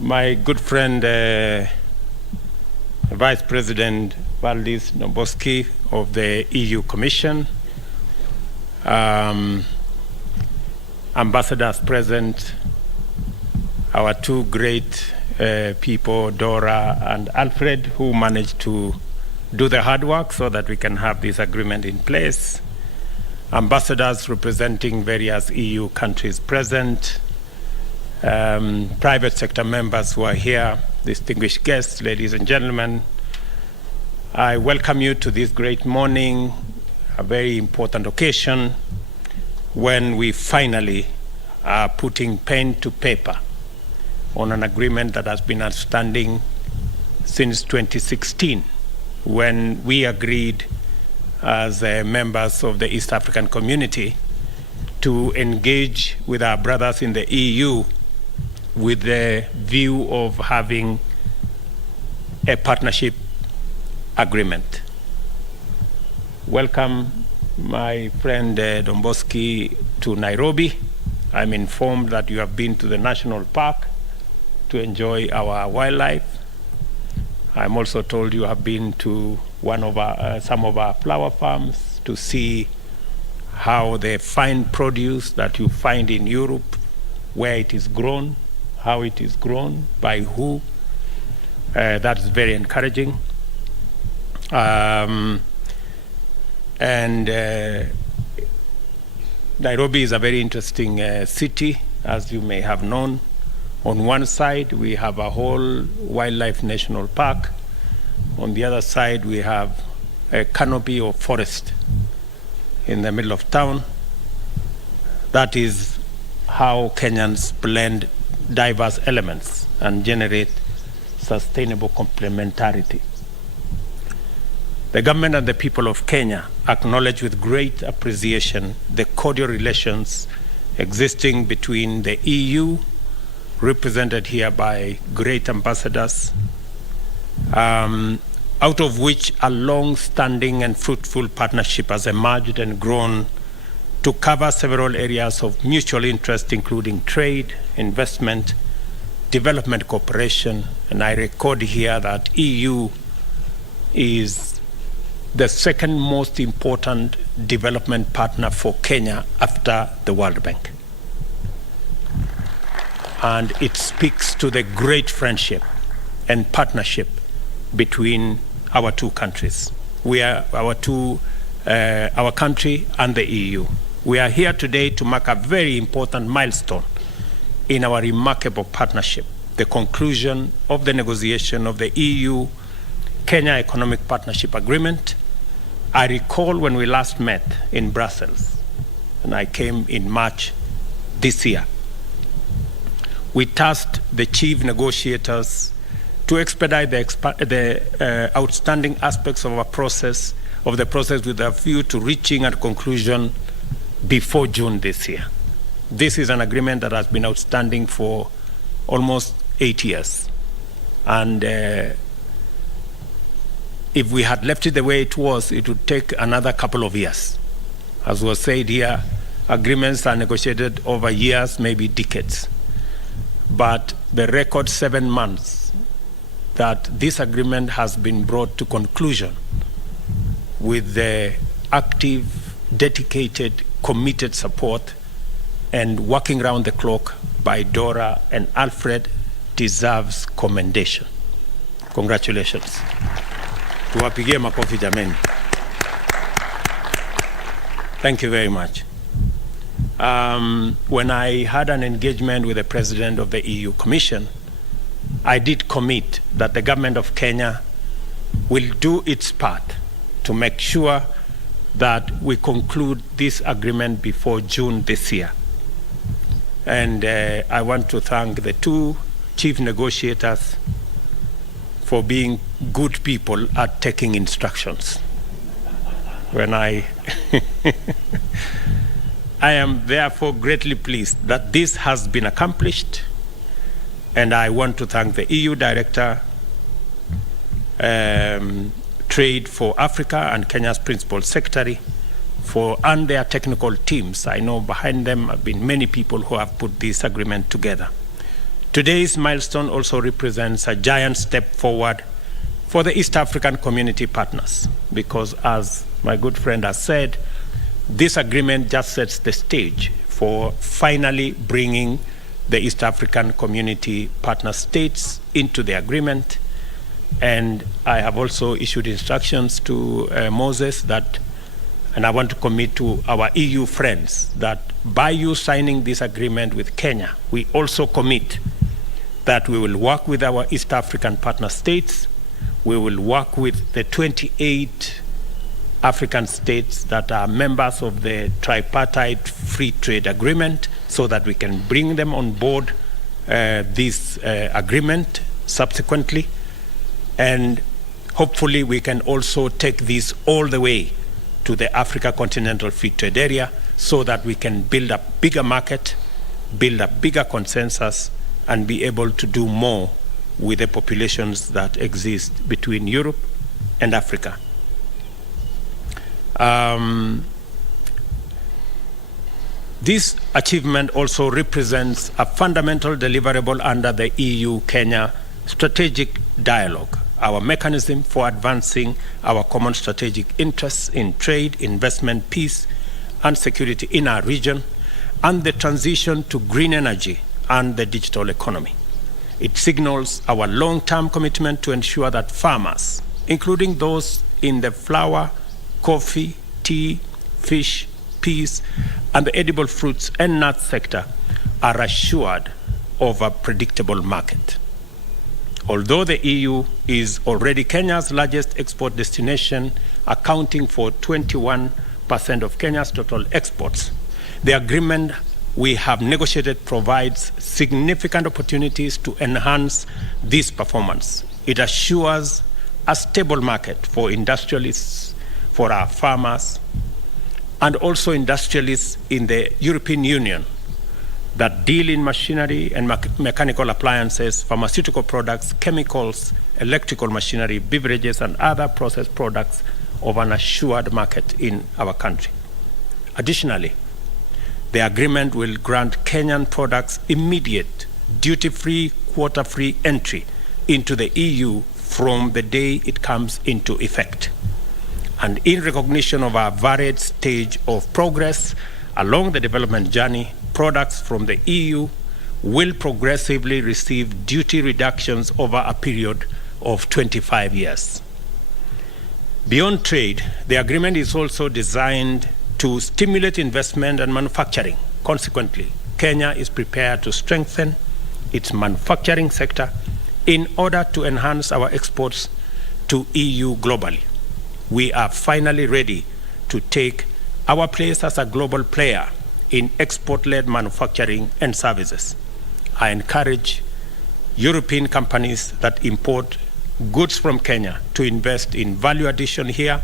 My good friend, Vice President Valdis Dombrovskis of the EU Commission, ambassadors present, our two great people, Dora and Alfred, who managed to do the hard work so that we can have this agreement in place, ambassadors representing various EU countries present, private sector members who are here, distinguished guests, ladies and gentlemen. I welcome you to this great morning, a very important occasion when we finally are putting pen to paper on an agreement that has been outstanding since 2016, when we agreed as members of the East African community to engage with our brothers in the EU with the view of having a partnership agreement. Welcome, my friend Dombrovskis, to Nairobi. I'm informed that you have been to the national park to enjoy our wildlife. I'm also told you have been to some of our flower farms to see how the fine produce that you find in Europe, where it is grown, how it is grown, by who. That is very encouraging. Nairobi is a very interesting city, as you may have known. On one side, we have a whole wildlife national park. On the other side, we have a canopy of forest in the middle of town. That is how Kenyans blend diverse elements and generate sustainable complementarity. The government and the people of Kenya acknowledge with great appreciation the cordial relations existing between the EU, represented here by great ambassadors, out of which a long-standing and fruitful partnership has emerged and grown to cover several areas of mutual interest, including trade, investment, development cooperation. And I record here that EU is the second most important development partner for Kenya after the World Bank. And it speaks to the great friendship and partnership between our two countries. We are our country and the EU. We are here today to mark a very important milestone in our remarkable partnership, the conclusion of the negotiation of the EU-Kenya Economic Partnership Agreement. I recall when we last met in Brussels, and I came in March this year. We tasked the chief negotiators to expedite the outstanding aspects of the process with a view to reaching a conclusion before June this year. This is an agreement that has been outstanding for almost 8 years. And if we had left it the way it was, it would take another couple of years. As was said here, agreements are negotiated over years, maybe decades. But the record 7 months that this agreement has been brought to conclusion with the active, dedicated, committed support and working around the clock by Dora and Alfred deserves commendation. Congratulations. Tuwapigie makofi jameni. Thank you very much. When I had an engagement with the President of the EU Commission, I did commit that the government of Kenya will do its part to make sure that we conclude this agreement before June this year. And I want to thank the two chief negotiators for being good people at taking instructions. When I am therefore greatly pleased that this has been accomplished, and I want to thank the EU Director, Trade for Africa, and Kenya's Principal Secretary and their technical teams. I know behind them have been many people who have put this agreement together Today's milestone also represents a giant step forward for the East African community partners, because as my good friend has said, this agreement just sets the stage for finally bringing the East African community partner states into the agreement. And I have also issued instructions to Moses that, and I want to commit to our EU friends, that by you signing this agreement with Kenya, we also commit that we will work with our East African partner states. We will work with the 28 African states that are members of the tripartite free trade agreement, so that we can bring them on board this agreement subsequently. And hopefully we can also take this all the way to the Africa Continental Free Trade Area, so that we can build a bigger market, build a bigger consensus, and be able to do more with the populations that exist between Europe and Africa. This achievement also represents a fundamental deliverable under the EU-Kenya strategic dialogue, our mechanism for advancing our common strategic interests in trade, investment, peace, and security in our region, and the transition to green energy and the digital economy. It signals our long-term commitment to ensure that farmers, including those in the flour, coffee, tea, fish, peas, and the edible fruits and nuts sector, are assured of a predictable market. Although the EU is already Kenya's largest export destination, accounting for 21% of Kenya's total exports, the agreement we have negotiated provides significant opportunities to enhance this performance. It assures a stable market for industrialists, for our farmers, and also industrialists in the European Union that deal in machinery and mechanical appliances, pharmaceutical products, chemicals, electrical machinery, beverages, and other processed products of an assured market in our country. Additionally, the agreement will grant Kenyan products immediate duty-free, quota-free entry into the EU from the day it comes into effect. And in recognition of our varied stage of progress along the development journey, products from the EU will progressively receive duty reductions over a period of 25 years. Beyond trade, the agreement is also designed to stimulate investment and manufacturing. Consequently, Kenya is prepared to strengthen its manufacturing sector in order to enhance our exports to EU globally. We are finally ready to take our place as a global player in export-led manufacturing and services. I encourage European companies that import goods from Kenya to invest in value addition here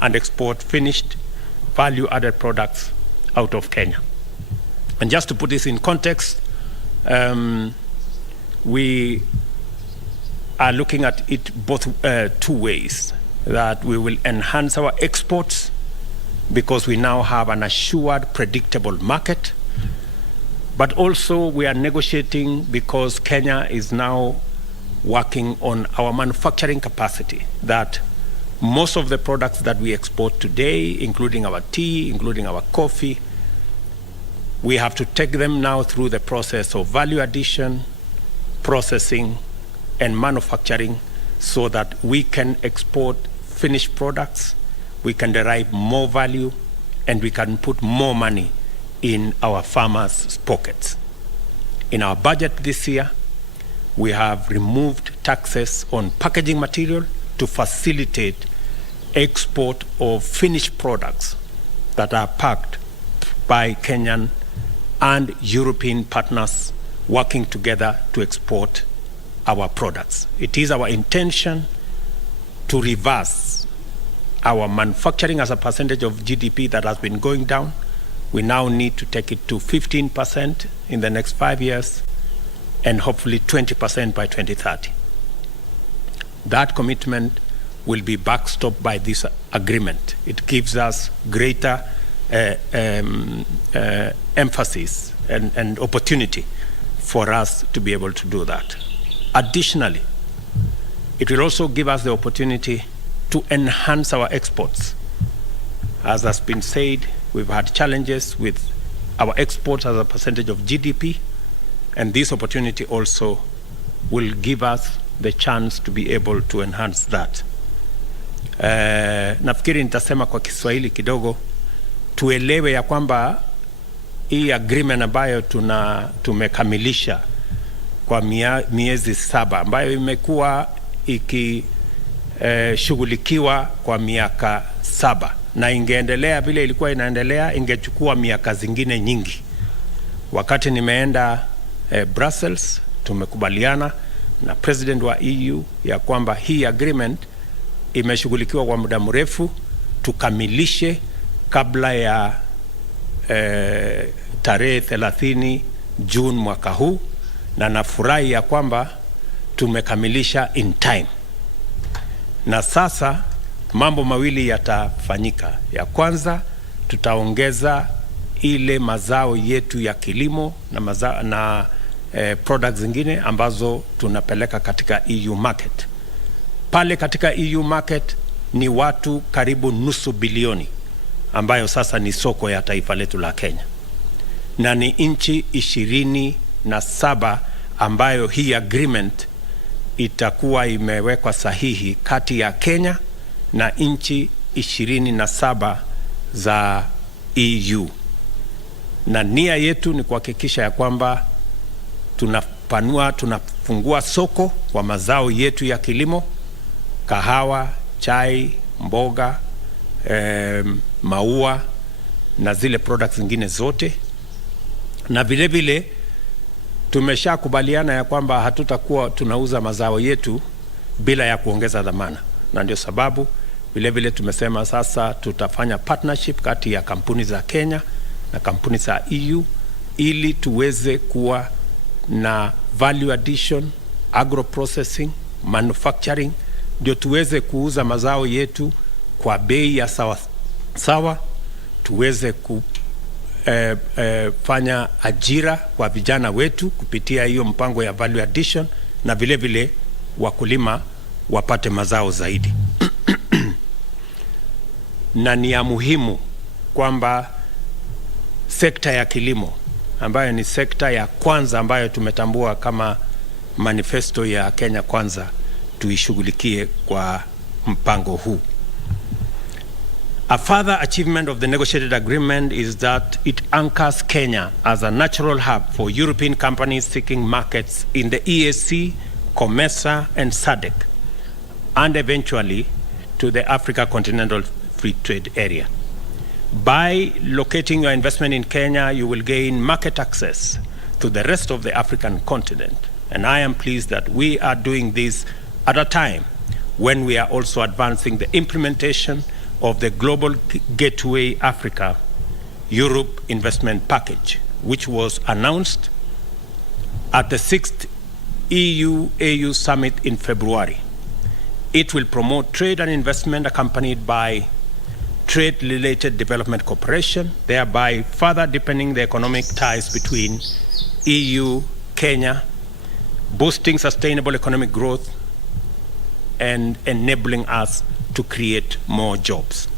and export finished value-added products out of Kenya. And just to put this in context, we are looking at it both two ways, that we will enhance our exports because we now have an assured, predictable market, but also we are negotiating because Kenya is now working on our manufacturing capacity, that most of the products that we export today, including our tea, including our coffee, we have to take them now through the process of value addition, processing, and manufacturing so that we can export finished products, we can derive more value, and we can put more money in our farmers' pockets. In our budget this year, we have removed taxes on packaging material to facilitate export of finished products that are packed by Kenyan and European partners working together to export our products. It is our intention to reverse our manufacturing as a percentage of GDP that has been going down. We now need to take it to 15% in the next 5 years and hopefully 20% by 2030. That commitment will be backstopped by this agreement. It gives us greater emphasis and opportunity for us to be able to do that. Additionally, it will also give us the opportunity to enhance our exports. As has been said, we've had challenges with our exports as a percentage of GDP, and this opportunity also will give us the chance to be able to enhance that. Nafikiri nitasema kwa Kiswahili kidogo, tuelewe ya kwamba hii agreement ambayo tumekamilisha kwa miezi 7 ambayo imekuwa ikishughulikiwa kwa miaka 7 na ingeendelea vile ilikuwa inaendelea, ingechukua miaka zingine nyingi. Wakati nimeenda Brussels, tumekubaliana na president wa EU ya kwamba hii agreement imeshughulikiwa kwa muda mrefu, tukamilishe kabla ya tarehe 30 June mwaka huu, na nafurahi ya kwamba tumekamilisha in time. Na sasa mambo mawili yatafanyika. Ya kwanza, tutaongeza ile mazao yetu ya kilimo na products zingine ambazo tunapeleka katika EU market. Pale katika EU market ni watu karibu nusu bilioni ambayo sasa ni soko ya taifa letu la Kenya, na ni nchi 27 ambayo hii agreement itakuwa imewekwa sahihi kati ya Kenya na nchi 27 za EU. Na nia yetu ni kuhakikisha ya kwamba tunafungua soko kwa mazao yetu ya kilimo, kahawa, chai, mboga, maua na zile products zingine zote. Na vile vile tumeshakubaliana ya kwamba hatutakuwa tunauza mazao yetu bila ya kuongeza dhamana, na ndio sababu vile vile tumesema sasa tutafanya partnership kati ya kampuni za Kenya na kampuni za EU ili tuweze kuwa na value addition, agro processing, manufacturing, ndio tuweze kuuza mazao yetu kwa bei ya sawa, tuweze kufanya ajira kwa vijana wetu kupitia hiyo mpango ya value addition, na vile vile wakulima wapate mazao zaidi. Na ni ya muhimu kwamba sekta ya kilimo ambayo ni sekta ya kwanza ambayo tumetambua kama manifesto ya Kenya Kwanza tuishughulikie kwa mpango huu. A further achievement of the negotiated agreement is that it anchors Kenya as a natural hub for European companies seeking markets in the EAC, COMESA and SADC, and eventually to the Africa Continental Free Trade Area. By locating your investment in Kenya, you will gain market access to the rest of the African continent. And I am pleased that we are doing this at a time when we are also advancing the implementation of the Global Gateway Africa Europe Investment Package, which was announced at the 6th EU-AU Summit in February. It will promote trade and investment accompanied by trade-related development cooperation, thereby further deepening the economic ties between EU, Kenya, boosting sustainable economic growth and enabling us to create more jobs.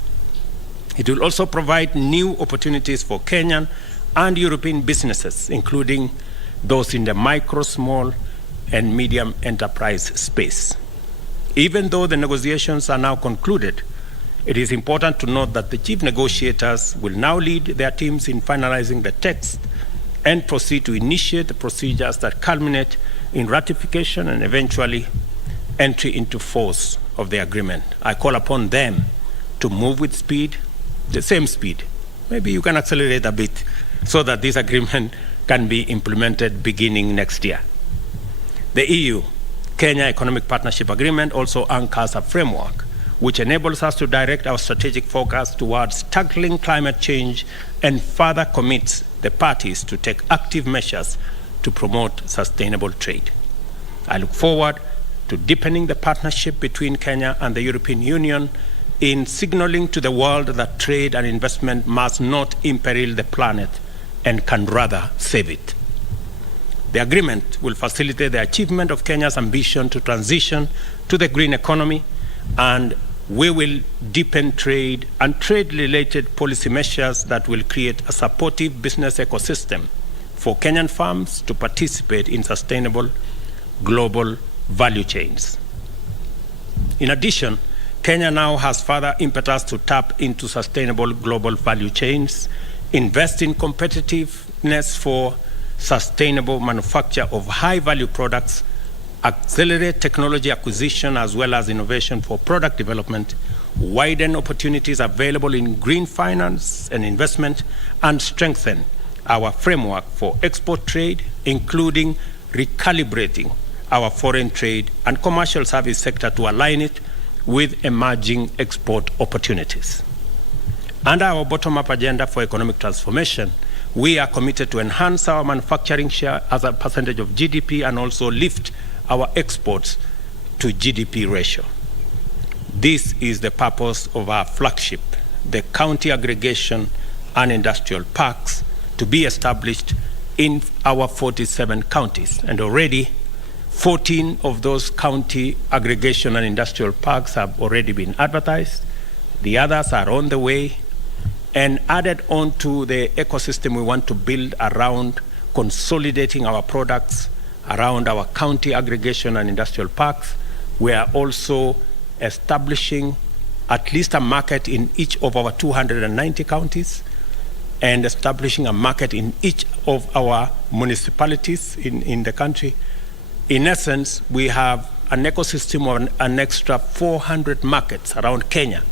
It will also provide new opportunities for Kenyan and European businesses, including those in the micro, small, and medium enterprise space. Even though the negotiations are now concluded, it is important to note that the chief negotiators will now lead their teams in finalizing the text and proceed to initiate the procedures that culminate in ratification and eventually entry into force of the agreement. I call upon them to move with speed, the same speed. Maybe you can accelerate a bit so that this agreement can be implemented beginning next year. The EU-Kenya Economic Partnership Agreement also anchors a framework which enables us to direct our strategic focus towards tackling climate change and further commits the parties to take active measures to promote sustainable trade. I look forward to deepening the partnership between Kenya and the European Union in signaling to the world that trade and investment must not imperil the planet and can rather save it. The agreement will facilitate the achievement of Kenya's ambition to transition to the green economy, and we will deepen trade and trade-related policy measures that will create a supportive business ecosystem for Kenyan firms to participate in sustainable global value chains. In addition, Kenya now has further impetus to tap into sustainable global value chains, invest in competitiveness for sustainable manufacture of high-value products, accelerate technology acquisition as well as innovation for product development, widen opportunities available in green finance and investment, and strengthen our framework for export trade, including recalibrating our foreign trade and commercial service sector to align it with emerging export opportunities. Under our bottom-up agenda for economic transformation, we are committed to enhance our manufacturing share as a percentage of GDP and also lift our exports to GDP ratio. This is the purpose of our flagship, the county aggregation and industrial parks, to be established in our 47 counties. And already 14 of those county aggregation and industrial parks have already been advertised. The others are on the way. And added on to the ecosystem we want to build around consolidating our products around our county aggregation and industrial parks, we are also establishing at least a market in each of our 290 counties and establishing a market in each of our municipalities in the country. In essence, we have an ecosystem of an extra 400 markets around Kenya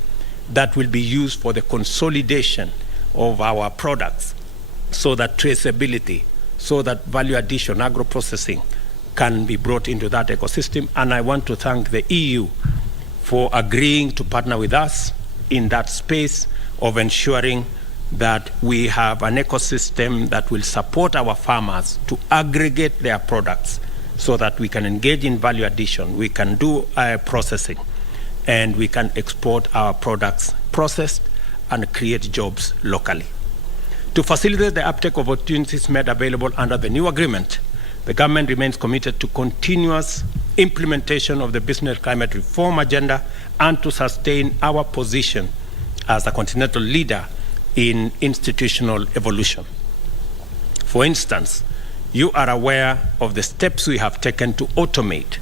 that will be used for the consolidation of our products so that traceability, so that value addition, agro-processing can be brought into that ecosystem. And I want to thank the EU for agreeing to partner with us in that space of ensuring that we have an ecosystem that will support our farmers to aggregate their products so that we can engage in value addition, we can do processing, and we can export our products processed and create jobs locally. To facilitate the uptake of opportunities made available under the new agreement, the government remains committed to continuous implementation of the business climate reform agenda and to sustain our position as a continental leader in institutional evolution. For instance, you are aware of the steps we have taken to automate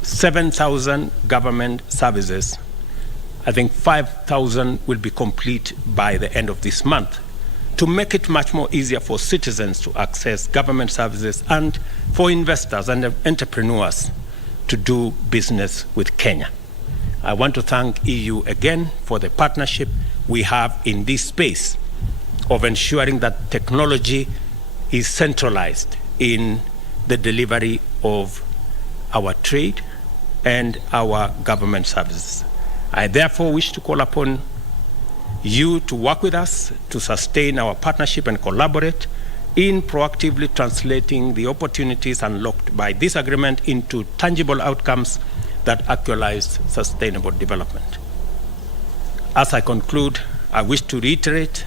7,000 government services. I think 5,000 will be complete by the end of this month, to make it much more easier for citizens to access government services and for investors and entrepreneurs to do business with Kenya. I want to thank EU again for the partnership we have in this space of ensuring that technology is centralized in the delivery of our trade and our government services. I therefore wish to call upon you to work with us to sustain our partnership and collaborate in proactively translating the opportunities unlocked by this agreement into tangible outcomes that actualize sustainable development. As I conclude, I wish to reiterate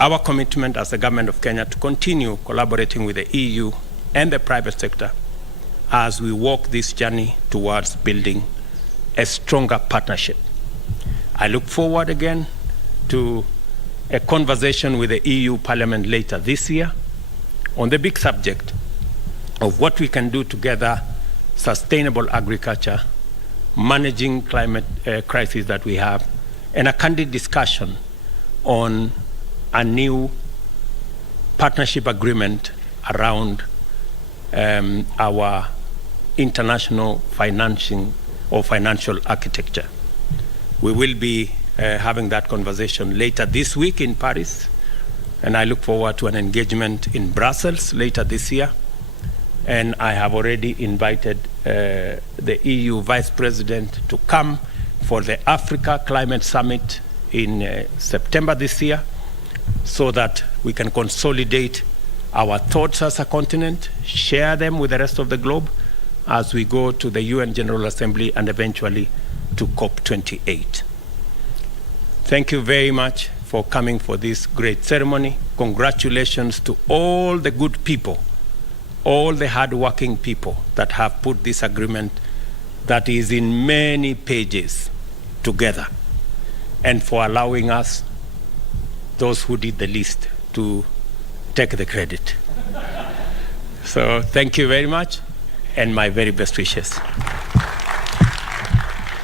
our commitment as the government of Kenya to continue collaborating with the EU and the private sector as we walk this journey towards building a stronger partnership. I look forward again to a conversation with the EU Parliament later this year on the big subject of what we can do together, sustainable agriculture, managing climate crisis that we have, and a candid discussion on a new partnership agreement around our international financing or financial architecture. We will be having that conversation later this week in Paris, and I look forward to an engagement in Brussels later this year. And I have already invited the EU Vice President to come for the Africa Climate Summit in September this year, so that we can consolidate our thoughts as a continent, share them with the rest of the globe as we go to the UN General Assembly and eventually to COP28. Thank you very much for coming for this great ceremony. Congratulations to all the good people all the hard-working people that have put this agreement that is in many pages together, and for allowing us, those who did the least, to take the credit. So thank you very much, and my very best wishes.